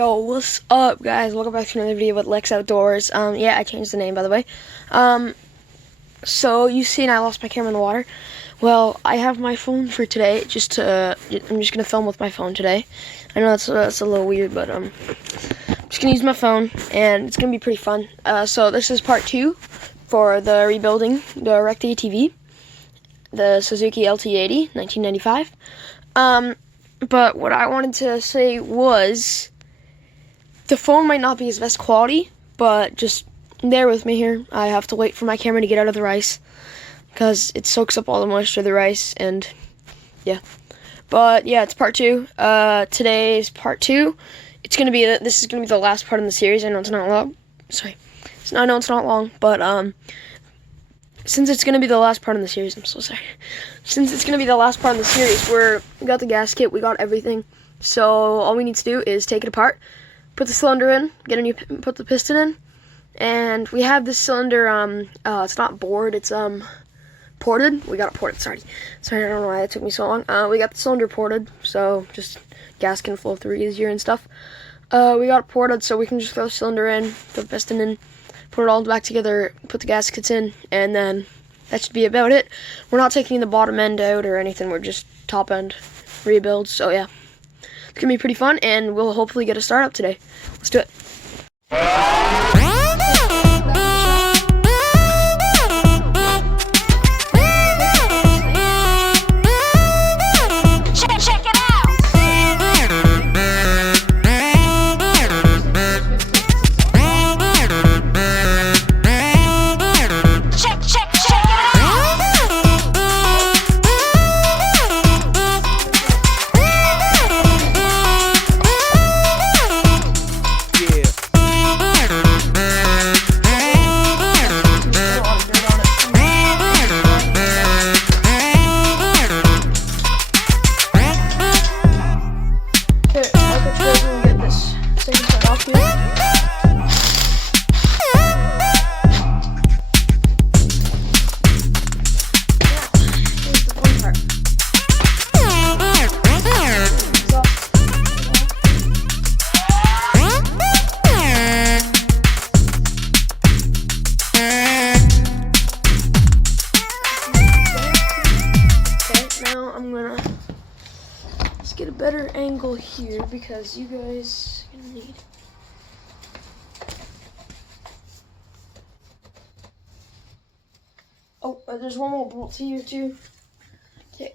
Yo, what's up, guys? Welcome back to another video with Lex Outdoors. Yeah, I changed the name, by the way. So you seen I lost my camera in the water. Well, I have my phone for today. I'm just gonna film with my phone today. I know that's a little weird, but I'm just gonna use my phone, and it's gonna be pretty fun. So this is part 2 for the rebuilding the Wrecked ATV, the Suzuki LT80, 1995. But what I wanted to say was, the phone might not be its best quality, but just bear with me here. I have to wait for my camera to get out of the rice, because it soaks up all the moisture of the rice, and yeah. But yeah, it's part 2. Today's part 2. This is gonna be the last part in the series. I know it's not long. I know it's not long, but since it's gonna be the last part in the series, I'm so sorry. Since it's gonna be the last part in the series, we got the gasket, we got everything. So all we need to do is take it apart, put the cylinder in, put the piston in, and we have this cylinder. It's not bored, it's ported. We got it ported. Sorry, I don't know why it took me so long. We got the cylinder ported, so just gas can flow through easier and stuff. We got it ported, so we can just throw the cylinder in, put the piston in, put it all back together, put the gaskets in, and then that should be about it. We're not taking the bottom end out or anything, we're just top end rebuilds. So yeah, it's gonna be pretty fun, and we'll hopefully get a start up today. Let's do it. Get a better angle here, because you guys are gonna need. Oh, there's one more bolt here too. Okay,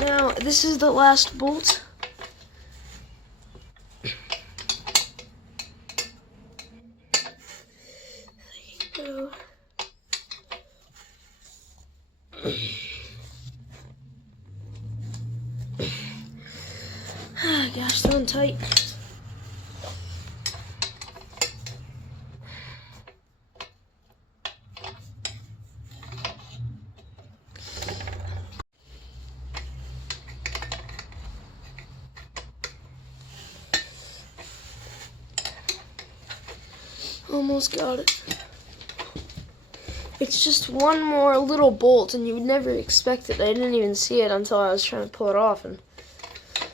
now this is the last bolt. There you go. Gosh, still in tight. Almost got it. It's just one more little bolt, and you would never expect it. I didn't even see it until I was trying to pull it off, and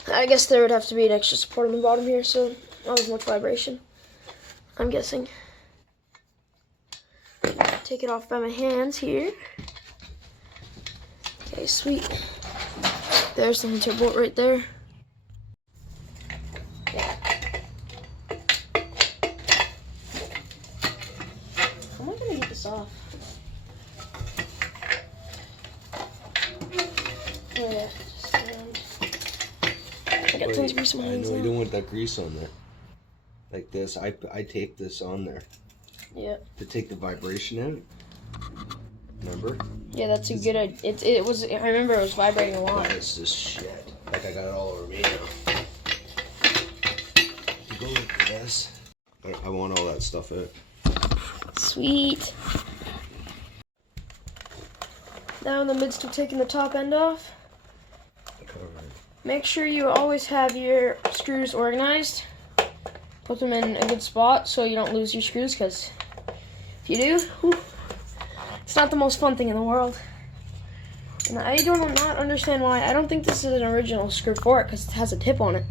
I guess there would have to be an extra support on the bottom here, so not as much vibration, I'm guessing. Take it off by my hands here. Okay, sweet. There's the hinter bolt right there. Yeah. How am I gonna get this off? Oh yeah. I got tons of grease on my hands. I know you don't want that grease on there. Like this, I taped this on there. Yeah. To take the vibration out. Remember? Yeah, that's a good idea. It was. I remember it was vibrating a lot. It's just shit. Like I got it all over me now. You go like this. I want all that stuff out. Sweet. Now in the midst of taking the top end off, make sure you always have your screws organized. Put them in a good spot so you don't lose your screws, because if you do, whew, it's not the most fun thing in the world. And I do not understand why. I don't think this is an original screw for it, because it has a tip on it.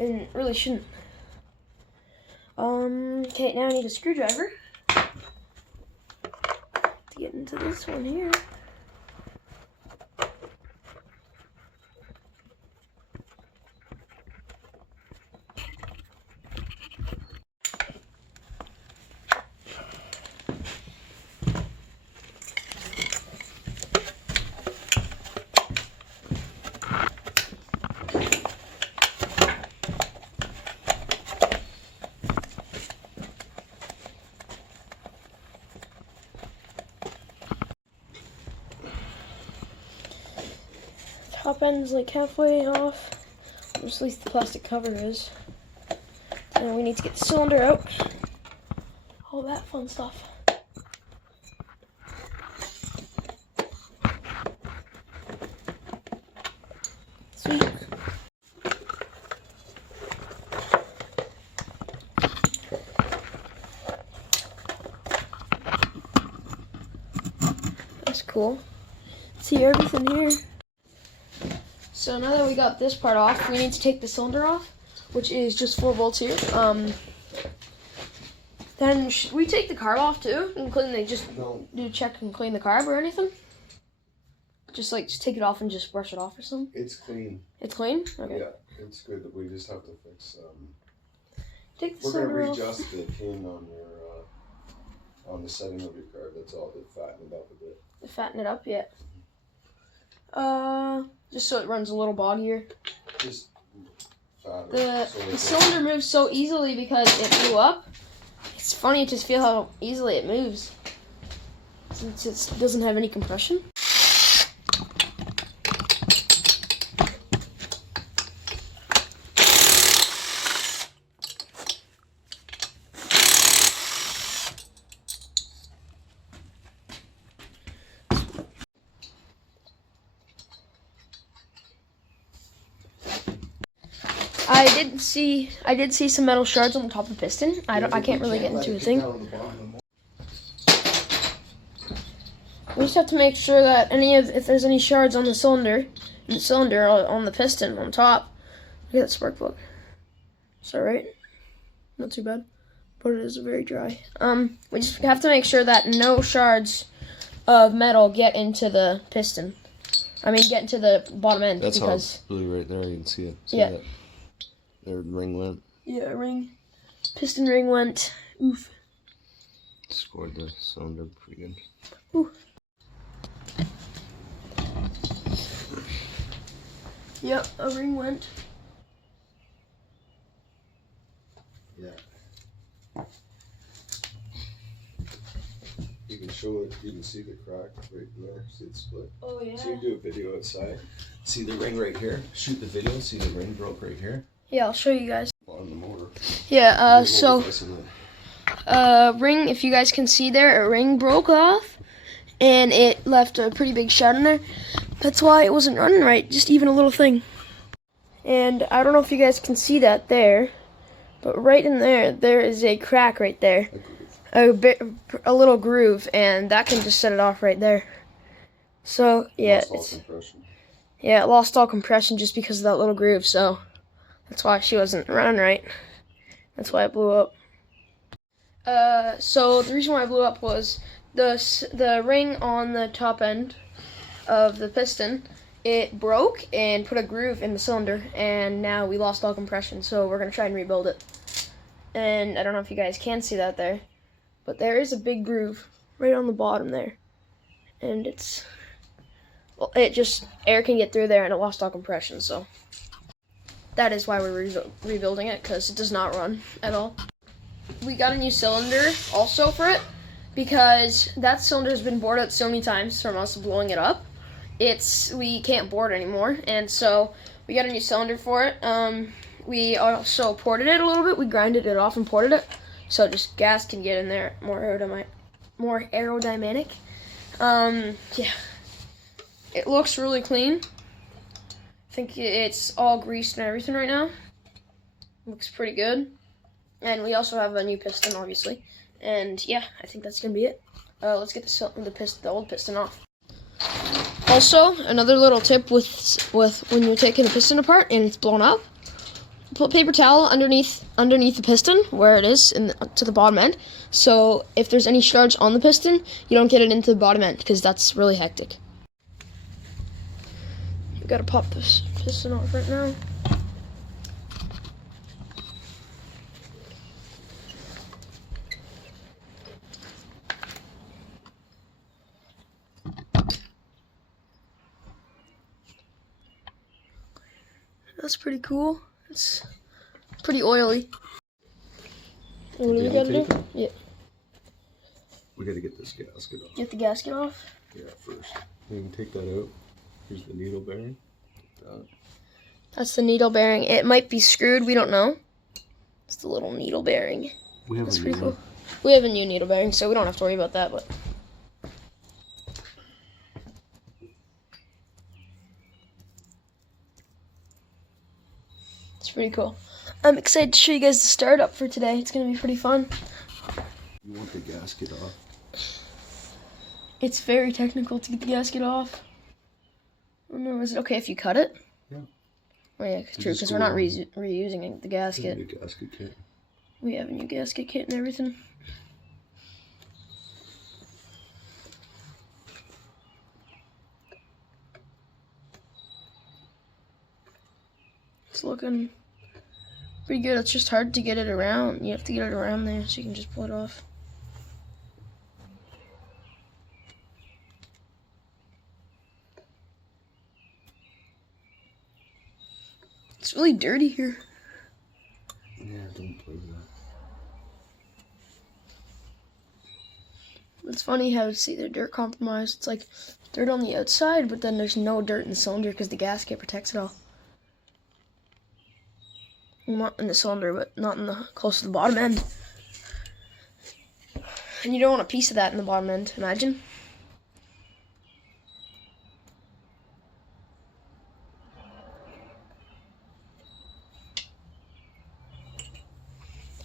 and really shouldn't. Okay, now I need a screwdriver to get into this one here. Top end's like halfway off, or at least the plastic cover is. And we need to get the cylinder out. All that fun stuff. Sweet. That's cool. See everything here. So now that we got this part off, we need to take the cylinder off, which is just 4 volts here. Then should we take the carb off too, and clean do check and clean the carb or anything? Just take it off and just brush it off or something? It's clean. It's clean? Okay. Yeah, it's good. We just have to fix. Take the we're cylinder gonna off. readjust the pin on your on the setting of your carb. That's all. To fatten it up a bit. Fatten it up, yeah. Just so it runs a little boggier. Just fatten The cylinder moves so easily because it blew up. It's funny to feel how easily it moves, since it doesn't have any compression. I did see some metal shards on the top of the piston. I can't really get into a thing. We just have to make sure that if there's any shards on the cylinder, on the piston on top. Look at that spark plug. Is that right? Not too bad, but it is very dry. We just have to make sure that no shards of metal get into the piston. Get into the bottom end. That's because how blue right there. You can see it. See yeah. that? Their ring went. Yeah, piston ring went. Oof. Scored the cylinder pretty good. Ooh. Yep, a ring went. Yeah. You can show it. You can see the crack right there. See it split. Oh yeah. So you can do a video outside. See the ring right here. Shoot the video. See the ring broke right here. Yeah, I'll show you guys. On the motor. Yeah. Ring. If you guys can see there, a ring broke off, and it left a pretty big shot in there. That's why it wasn't running right. Just even a little thing. And I don't know if you guys can see that there, but right in there, there is a crack right there. A little groove, and that can just set it off right there. So yeah, it lost all compression just because of that little groove. So that's why she wasn't running right. That's why it blew up. So the reason why it blew up was the ring on the top end of the piston. It broke and put a groove in the cylinder, and now we lost all compression. So we're gonna try and rebuild it. And I don't know if you guys can see that there, but there is a big groove right on the bottom there, and air can get through there, and it lost all compression. So that is why we're rebuilding it, because it does not run at all. We got a new cylinder also for it, because that cylinder has been bored out so many times from us blowing it up. We can't bore it anymore, and so we got a new cylinder for it. We also ported it a little bit. We grinded it off and ported it, so just gas can get in there more aerodynamic. Yeah, it looks really clean. I think it's all greased and everything right now. Looks pretty good. And we also have a new piston, obviously. And yeah, I think that's gonna be it. Let's get the old piston off. Also, another little tip with when you're taking a piston apart and it's blown up, put paper towel underneath the piston where it is to the bottom end. So if there's any shards on the piston, you don't get it into the bottom end because that's really hectic. You gotta pop this piston off right now. That's pretty cool. It's pretty oily. What do we gotta do? Yeah. We gotta get this gasket off. Get the gasket off? Yeah, first. You can take that out. Here's the needle bearing. That's the needle bearing. It might be screwed, we don't know. It's the little needle bearing. That's pretty cool. We have a new needle bearing, so we don't have to worry about that, but it's pretty cool. I'm excited to show you guys the startup for today. It's gonna be pretty fun. You want the gasket off? It's very technical to get the gasket off. Oh no, is it okay if you cut it? Yeah. Oh yeah, true, because we're not reusing the gasket. The gasket kit. We have a new gasket kit and everything. It's looking pretty good. It's just hard to get it around. You have to get it around there so you can just pull it off. It's really dirty here. Yeah, don't play with that. It's funny how see the dirt compromised. It's like dirt on the outside, but then there's no dirt in the cylinder because the gasket protects it all. Well, not in the cylinder, but not in the close to the bottom end. And you don't want a piece of that in the bottom end. Imagine.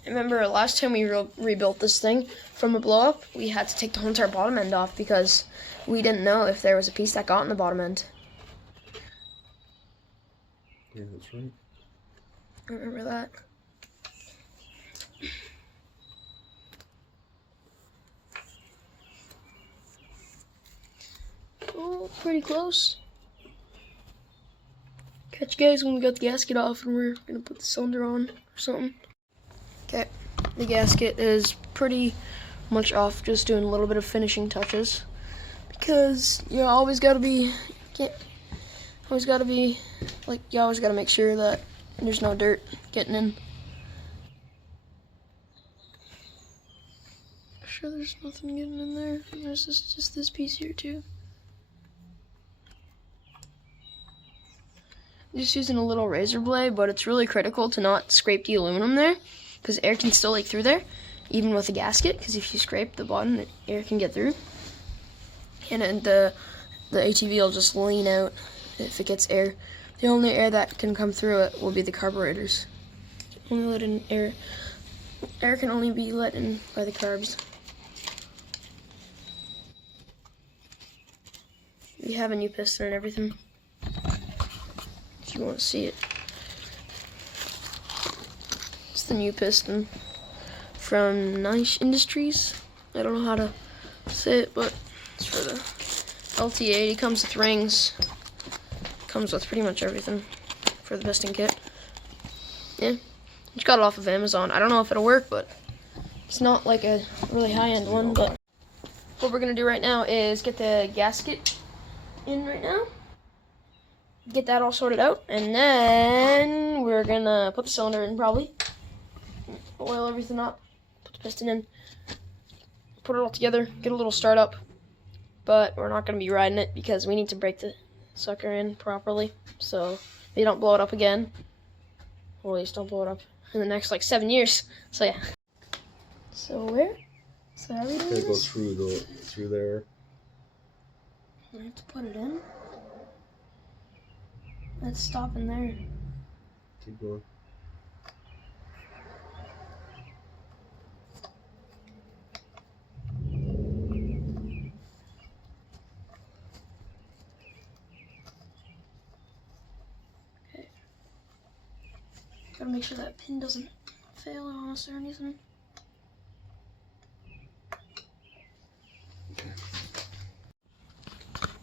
I remember last time we rebuilt this thing from a blow up, we had to take the whole entire bottom end off because we didn't know if there was a piece that got in the bottom end. Yeah, that's right. I remember that. Oh, pretty close. Catch you guys when we got the gasket off and we're gonna put the cylinder on or something. Okay, the gasket is pretty much off, just doing a little bit of finishing touches because you always gotta be make sure that there's no dirt getting in. Sure, there's nothing getting in there. There's just this piece here too. Just using a little razor blade, but it's really critical to not scrape the aluminum there because air can still leak through there, even with a gasket, because if you scrape the bottom, the air can get through. And then the ATV will just lean out if it gets air. The only air that can come through it will be the carburetors. Only let in air. Air can only be let in by the carbs. We have a new piston and everything. If you want to see it. It's the new piston from Niche Industries. I don't know how to say it, but it's for the LT80. It comes with rings. Comes with pretty much everything for the piston kit. Yeah, just got it off of Amazon. I don't know if it'll work, but it's not like a really high-end one. But what we're gonna do right now is get the gasket in right now. Get that all sorted out, and then we're gonna put the cylinder in probably. Oil everything up, put the piston in, put it all together, get a little start up. But we're not gonna be riding it because we need to break the sucker in properly so they don't blow it up again. Or at least don't blow it up in the next like 7 years. So yeah. So where? So how are we doing this? Gotta go through there. I have to put it in. Let's stop in there. Keep going. Gotta make sure that pin doesn't fail on us or anything.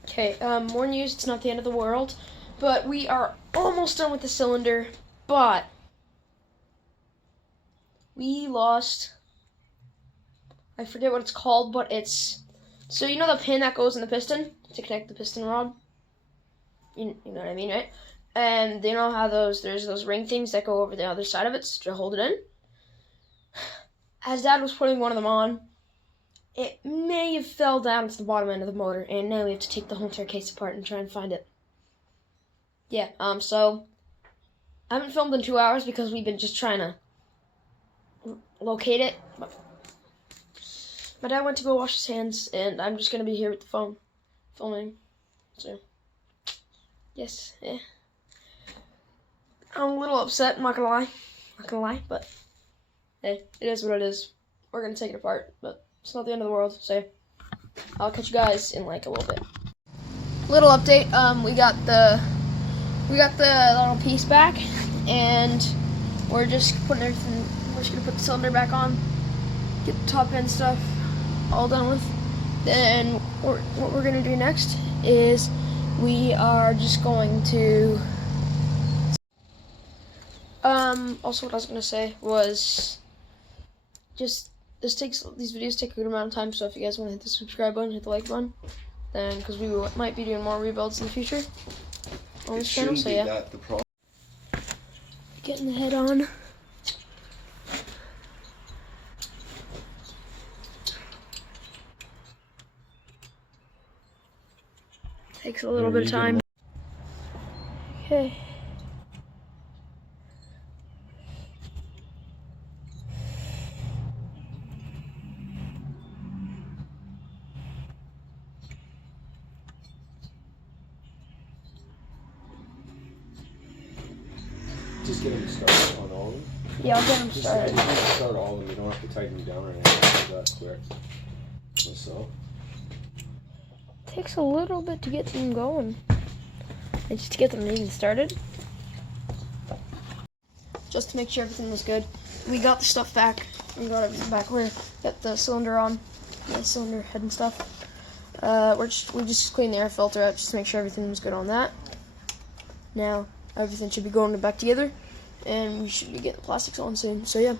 Okay, more news. It's not the end of the world, but we are almost done with the cylinder, but we lost, I forget what it's called, but it's, so you know the pin that goes in the piston to connect the piston rod? You know what I mean, right? And you know how there's those ring things that go over the other side of it to hold it in? As Dad was putting one of them on, it may have fell down to the bottom end of the motor, and now we have to take the whole entire case apart and try and find it. Yeah, so I haven't filmed in 2 hours because we've been just trying to locate it. But my dad went to go wash his hands, and I'm just gonna be here with the phone, filming. So, yes, yeah. I'm a little upset, not gonna lie, but hey, it is what it is. We're gonna take it apart, but it's not the end of the world, so I'll catch you guys in like a little bit. Little update, we got the little piece back, and we're just putting everything, we're just gonna put the cylinder back on, get the top end stuff all done with. Then what we're gonna do next is we are just going to, also what I was gonna say was just, these videos take a good amount of time, so if you guys want to hit the subscribe button, hit the like button, then, because we might be doing more rebuilds in the future on this channel, so yeah. Getting the head on. Takes a little bit of time. Okay. Just get them started on all of them? Yeah, I'll get them started. You can start all of them, you don't have to tighten them down or anything like that quick. So. Takes a little bit to get them going. And just to get them even started. Just to make sure everything was good. We got the stuff back. We got everything back. We got the cylinder on. The cylinder head and stuff. We just cleaned the air filter out just to make sure everything was good on that. Now everything should be going back together, and we should be getting the plastics on soon. So yeah.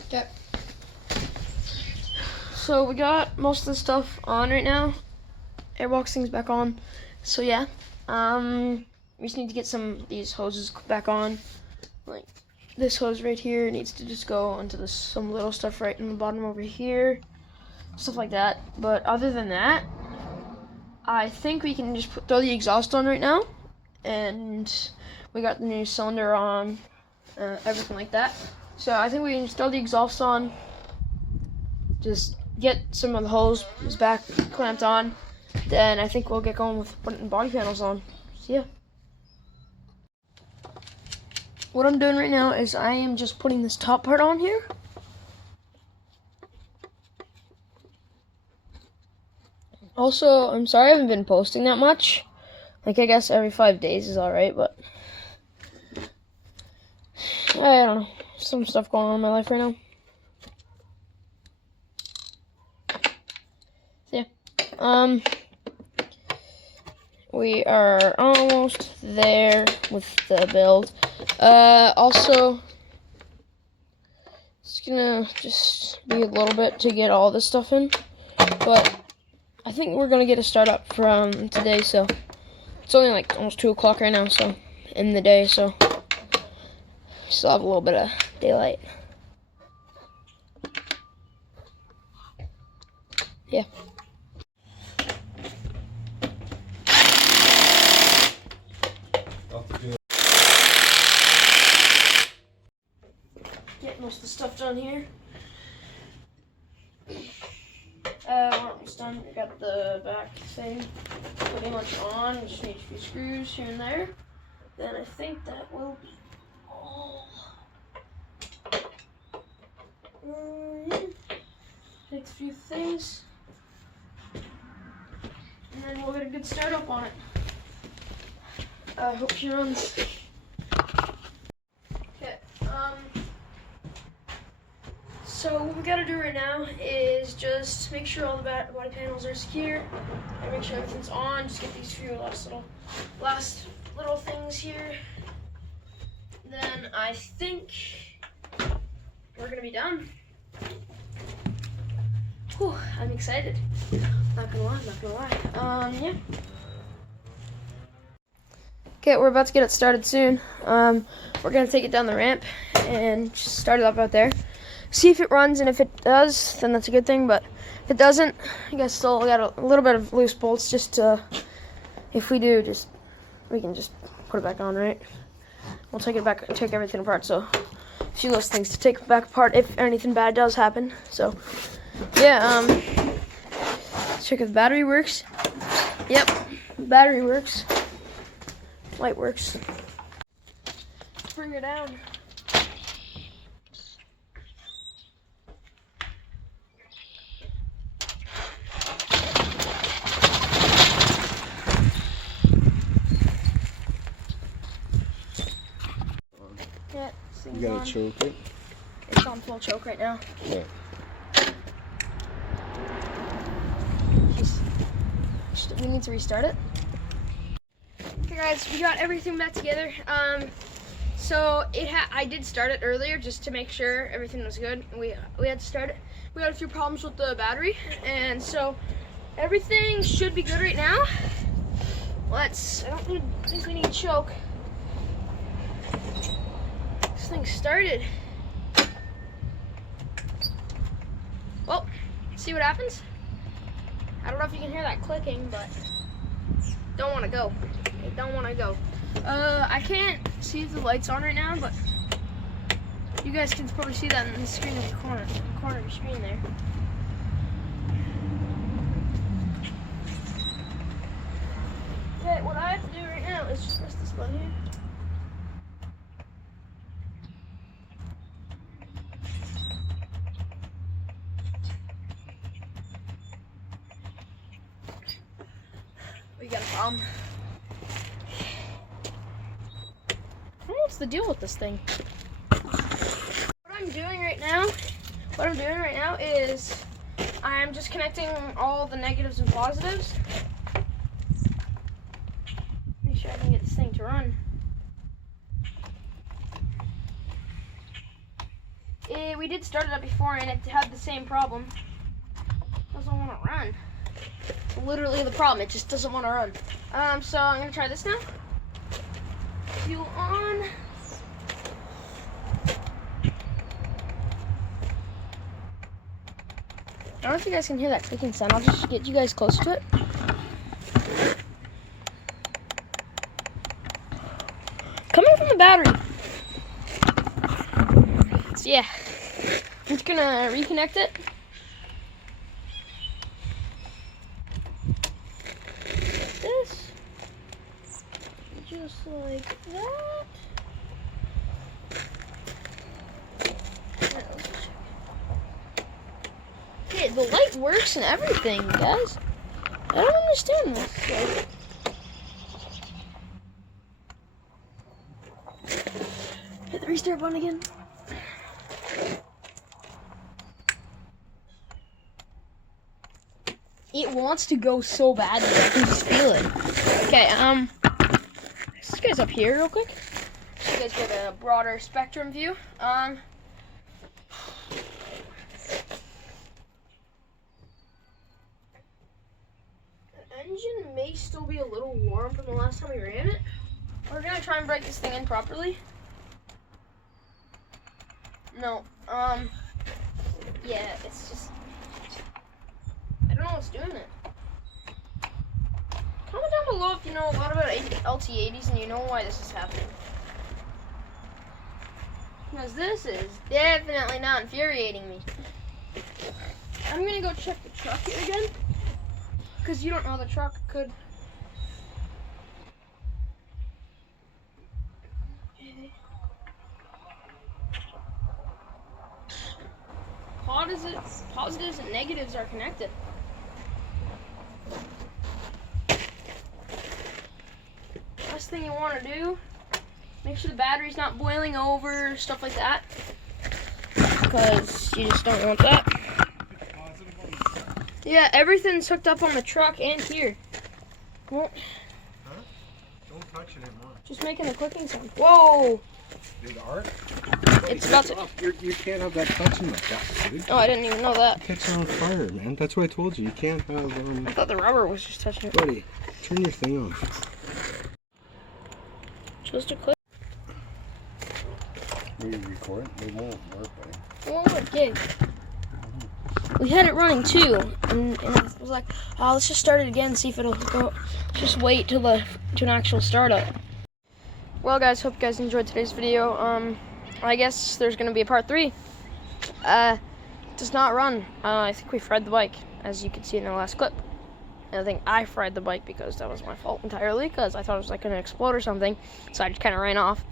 Okay. So we got most of the stuff on right now. Airbox thing's back on. So yeah. We just need to get these hoses back on. Like this hose right here needs to just go onto some little stuff right in the bottom over here. Stuff like that. But other than that, I think we can just throw the exhaust on right now. And we got the new cylinder on, everything like that. So I think we can just throw the exhaust on, just get some of the hoses back clamped on, then I think we'll get going with putting the body panels on. So yeah. What I'm doing right now is I am just putting this top part on here. Also, I'm sorry I haven't been posting that much. Like, I guess every 5 days is alright, but I don't know. Some stuff going on in my life right now. So, yeah. We are almost there with the build. Also, it's gonna just be a little bit to get all this stuff in, but I think we're gonna get a start up from today, so it's only like almost 2 o'clock right now, so in the day, so still have a little bit of daylight. Yeah. Get most of the stuff done here. We're almost done. We got the back thing pretty much on. We just need a few screws here and there. Then I think that will be all. Takes a few things, and then we'll get a good start up on it. I hope she runs. So what we gotta do right now is just make sure all the body panels are secure and make sure everything's on. Just get these few last little things here. Then I think we're gonna be done. Whew, I'm excited. Not gonna lie. Yeah. Okay, we're about to get it started soon. We're gonna take it down the ramp and just start it up out there. See if it runs, and if it does, then that's a good thing. But if it doesn't, I guess still got a little bit of loose bolts. Just to, if we do, we can just put it back on, right? We'll take it back, take everything apart. So a few less things to take back apart if anything bad does happen. So yeah, let's check if the battery works. Yep, battery works. Light works. Bring her down. Yeah, You gotta choke it? It's on full choke right now. Yeah. We need to restart it. Okay guys, we got everything back together. So I did start it earlier just to make sure everything was good. We had to start it. We had a few problems with the battery, and so everything should be good right now. I don't think we need choke. This thing started. Well, see what happens? I don't know if you can hear that clicking, but don't want to go. I don't want to go. I can't see if the light's on right now, but you guys can probably see that in the screen in the corner of your screen there. Okay, what I have to do right now is just press this button here. We got a problem. I don't know what's the deal with this thing. What I'm doing right now is I'm just connecting all the negatives and positives. Make sure I can get this thing to run. We did start it up before and it had the same problem. It doesn't want to run. Literally the problem, it just doesn't want to run. So I'm gonna try this now. Fuel on. I don't know if you guys can hear that clicking sound. I'll just get you guys close to it. Coming from the battery. So yeah, I'm just gonna reconnect it. Just like that. Okay, the light works and everything, guys. I don't understand this. Hit the restart button again. It wants to go so badly. I can just feel it. Okay, this guy's up here real quick. So you guys get a broader spectrum view. The engine may still be a little warm from the last time we ran it. We're gonna try and break this thing in properly. No, yeah, it's just, I don't know what's doing it. Comment down below if you know a lot about LT80s and you know why this is happening. Because this is definitely not infuriating me. I'm gonna go check the truck here again. Because you don't know, the truck could. Positives and negatives are connected. Last thing you want to do, make sure the battery's not boiling over, stuff like that. because you just don't want that. Yeah, everything's hooked up on the truck and here. Well, Huh? Don't touch it anymore. just making a clicking sound. Whoa! Dude, Art? It's about to... You can't have that touching like that, dude. Oh, I didn't even know that. It catches on fire, man. That's what I told you. You can't have, I thought the rubber was just touching it. Buddy, turn your thing on. Supposed to click. Will you record? It won't work, buddy. It won't work, gig. We had it running too, and I was like, oh, let's just start it again, see if it'll go. Just wait till an actual startup. Well, guys, hope you guys enjoyed today's video. I guess there's gonna be a part 3. It does not run. I think we fried the bike, as you can see in the last clip. And I think I fried the bike because that was my fault entirely, because I thought it was like gonna explode or something, so I just kind of ran off.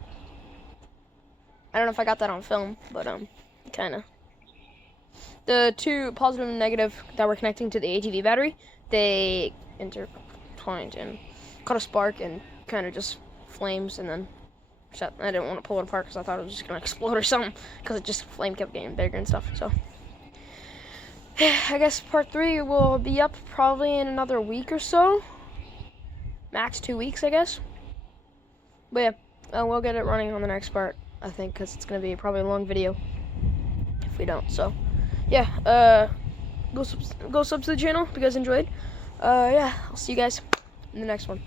I don't know if I got that on film, but kind of. The 2 positive and negative that were connecting to the ATV battery, they intertwined and caught a spark and kind of just flames, and then shut. I didn't want to pull it apart because I thought it was just gonna explode or something, because it just flame kept getting bigger and stuff. So I guess part 3 will be up probably in another week or so, max 2 weeks, I guess. But yeah, we'll get it running on the next part, I think, because it's gonna be probably a long video if we don't. So yeah, go sub to the channel if you guys enjoyed. Yeah, I'll see you guys in the next one.